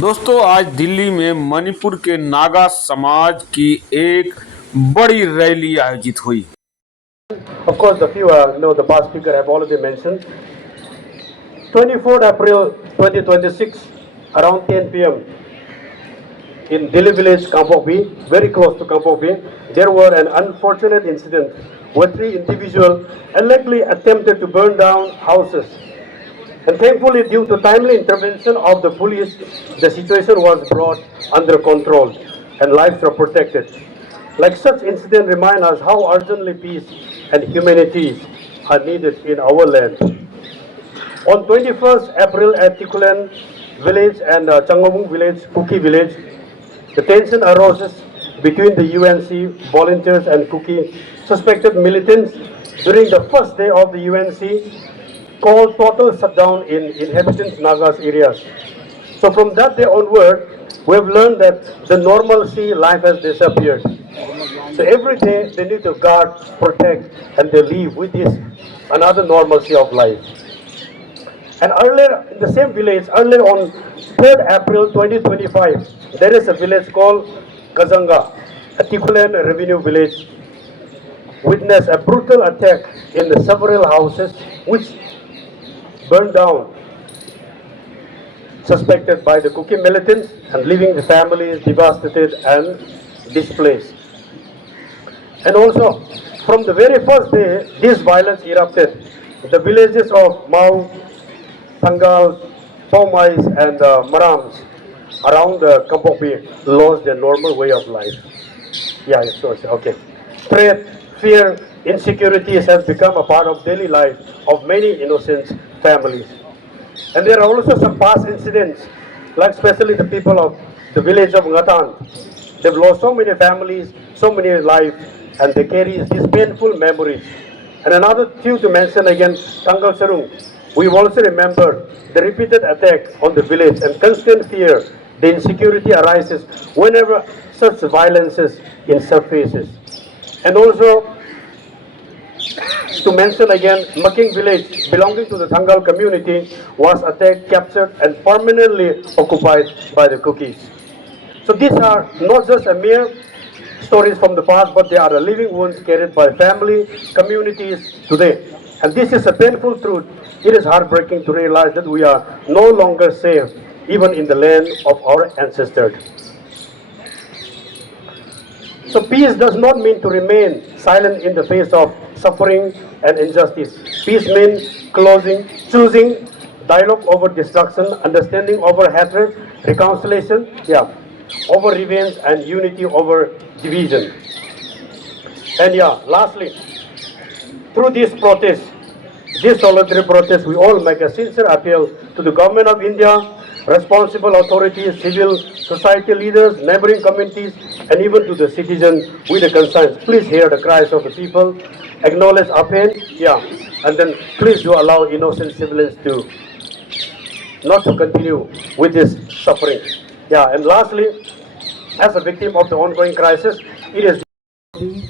दोस्तों आज दिल्ली में मणिपुर के नागा समाज की एक बड़ी रैली आयोजित हुई। Of course, the past speaker have already mentioned. 24th April 2026, around 10 p.m. in Delhi village, Kampokpi, very close to Kampokpi, there were an unfortunate incident where three individuals allegedly attempted to burn down houses. And thankfully, due to timely intervention of the police, the situation was brought under control and lives were protected. Like such incidents remind us how urgently peace and humanity are needed in our land. On 21st April at Tikulen village and Changomung village, Kuki village, the tension arose between the UNC volunteers and Kuki suspected militants during the first day of the UNC called total shutdown in inhabitants Nagas areas. So from that day onward, we have learned that the normalcy life has disappeared. So every day they need to guard, protect, and they live with this another normalcy of life. And earlier in the same village, earlier on 3rd April 2025, there is a village called Kazanga, a Tikulen revenue village, witnessed a brutal attack in the several houses which burned down, suspected by the Kuki militants, and leaving the families devastated and displaced. And also, from the very first day, this violence erupted. The villages of Mau, Tangal, Pomais, and Marams around Kampokpi lost their normal way of life. Yeah, sure, okay. Threat, fear, insecurities have become a part of daily life of many innocent families. And there are also some past incidents, like especially the people of the village of Ngatan. They've lost so many families, so many lives, and they carry these painful memories. And another few to mention again, Tangal Serung. We also remember the repeated attack on the village and constant fear, the insecurity arises whenever such violences in surfaces. And also, to mention again, Making village belonging to the Thangal community was attacked, captured, and permanently occupied by the Kukis. So these are not just a mere stories from the past, but they are the living wounds carried by family, communities today. And this is a painful truth. It is heartbreaking to realize that we are no longer safe, even in the land of our ancestors. So peace does not mean to remain silent in the face of suffering and injustice. Peace means choosing dialogue over destruction, understanding over hatred, reconciliation, over revenge, and unity over division. And lastly, through this solitary protest, we all make a sincere appeal to the government of India, responsible authorities, civil society leaders, neighboring communities, and even to the citizens with the concerns. Please hear the cries of the people, acknowledge our pain, and then please do allow innocent civilians to not to continue with this suffering. And lastly, as a victim of the ongoing crisis, it is the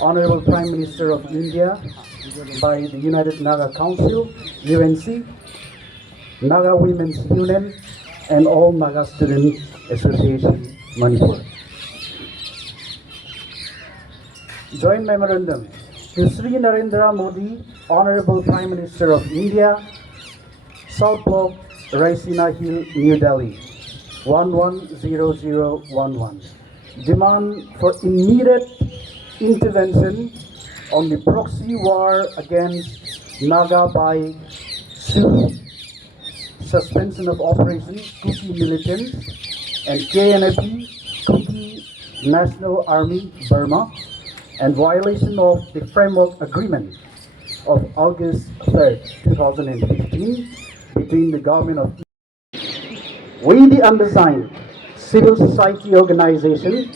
Honorable Prime Minister of India by the United Naga Council, UNC, Naga Women's Union, and all Naga Student Association, Manipur. Joint Memorandum to Sri Narendra Modi, Honorable Prime Minister of India, South Block, Raisina Hill, New Delhi, 110011. Demand for immediate intervention on the proxy war against Naga by Sioux, suspension of operations, Kuki militants, and KNAP, Kuki National Army, Burma, and violation of the Framework Agreement of August 3rd, 2015 between the government of we the undersigned civil society organization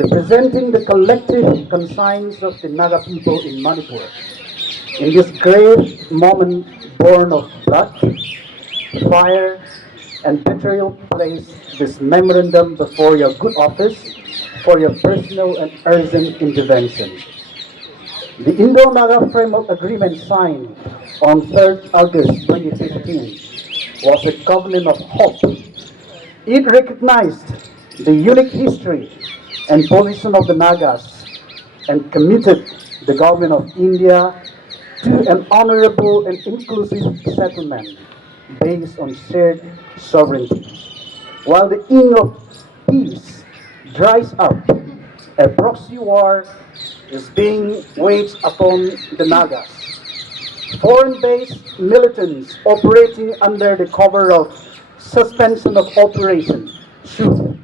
representing the collective conscience of the Naga people in Manipur. In this grave moment born of blood, fire, and betrayal, place this memorandum before your good office for your personal and urgent intervention. The Indo-Naga Framework Agreement signed on 3rd August 2015 was a covenant of hope It recognized the unique history and position of the Nagas and committed the government of India to an honorable and inclusive settlement based on shared sovereignty. While the ink of peace dries up, a proxy war is being waged upon the Nagas. Foreign-based militants operating under the cover of suspension of operation (SHU)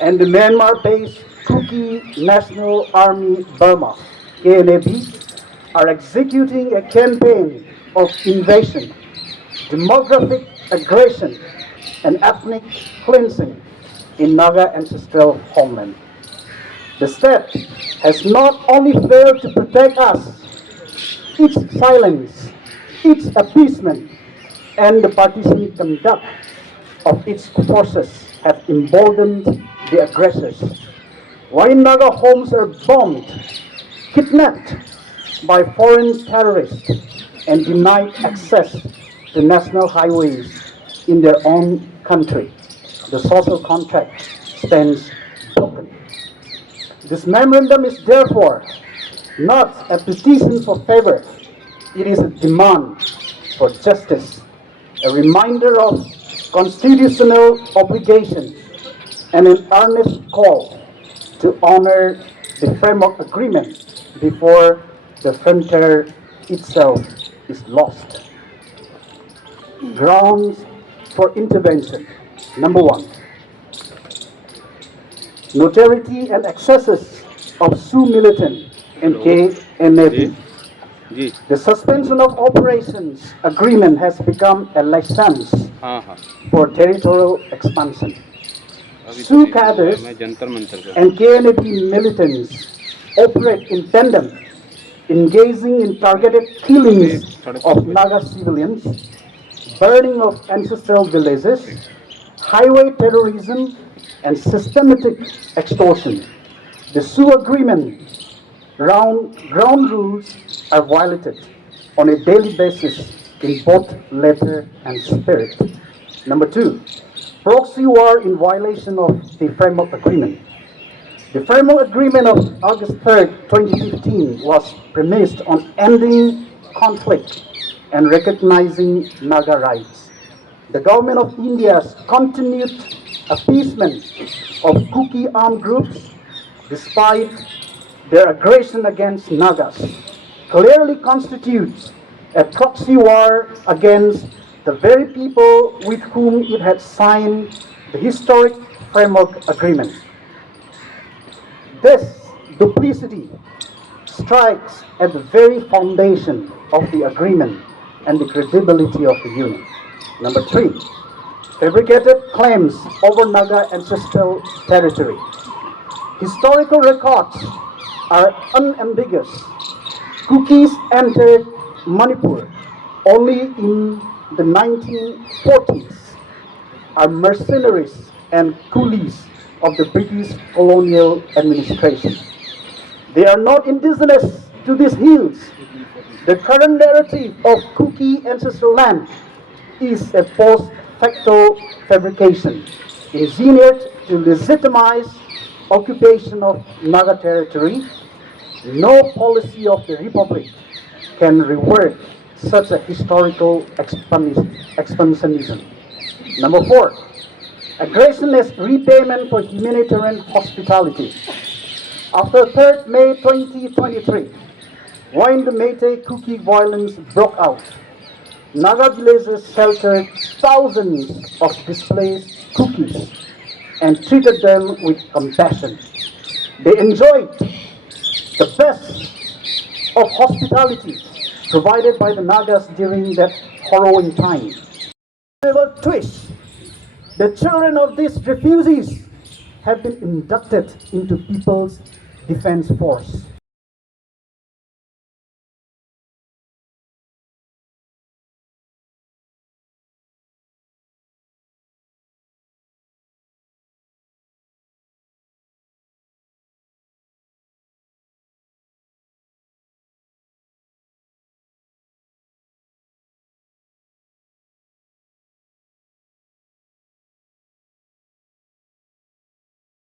and the Myanmar-based Kuki National Army Burma (KNAB) are executing a campaign of invasion, demographic aggression, and ethnic cleansing in Naga ancestral homeland. The state has not only failed to protect us, its silence, its appeasement, and the partisan conduct of its forces have emboldened the aggressors. While Naga homes are bombed, kidnapped by foreign terrorists, and denied access to national highways in their own country, the social contract stands broken. This memorandum is therefore not a petition for favor, it is a demand for justice, a reminder of constitutional obligation, and an earnest call to honor the framework agreement before the frontier itself is lost. Grounds for intervention. Number one, notoriety and excesses of Sioux militant and KNAB. The suspension of operations agreement has become a license for territorial expansion. Sioux cadres and KNAB militants operate in tandem, engaging in targeted killings of Naga civilians, burning of ancestral villages, highway terrorism, and systematic extortion. The Sioux agreement ground rules are violated on a daily basis in both letter and spirit. Number two, proxy war in violation of the framework agreement. The framework agreement of August 3rd, 2015 was premised on ending conflict and recognizing Naga rights. The government of India's continued appeasement of Kuki armed groups, despite their aggression against Nagas, clearly constitutes a proxy war against the very people with whom it had signed the historic framework agreement. This duplicity strikes at the very foundation of the agreement and the credibility of the Union. Number three, fabricated claims over Naga ancestral territory. Historical records are unambiguous. Kukis entered Manipur only in the 1940s, are mercenaries and coolies of the British colonial administration. They are not indigenous to these hills. The current narrative of Kuki ancestral land is a post facto fabrication engineered to legitimize occupation of Naga territory. No policy of the Republic can revert such a historical expansionism. Number four, aggression as repayment for humanitarian hospitality. After 3rd May 2023, when the Meitei Kuki violence broke out, Naga villages sheltered thousands of displaced Kukis and treated them with compassion. They enjoyed the best of hospitality provided by the Nagas during that harrowing time. Twist, the children of these refugees have been inducted into People's Defense Force.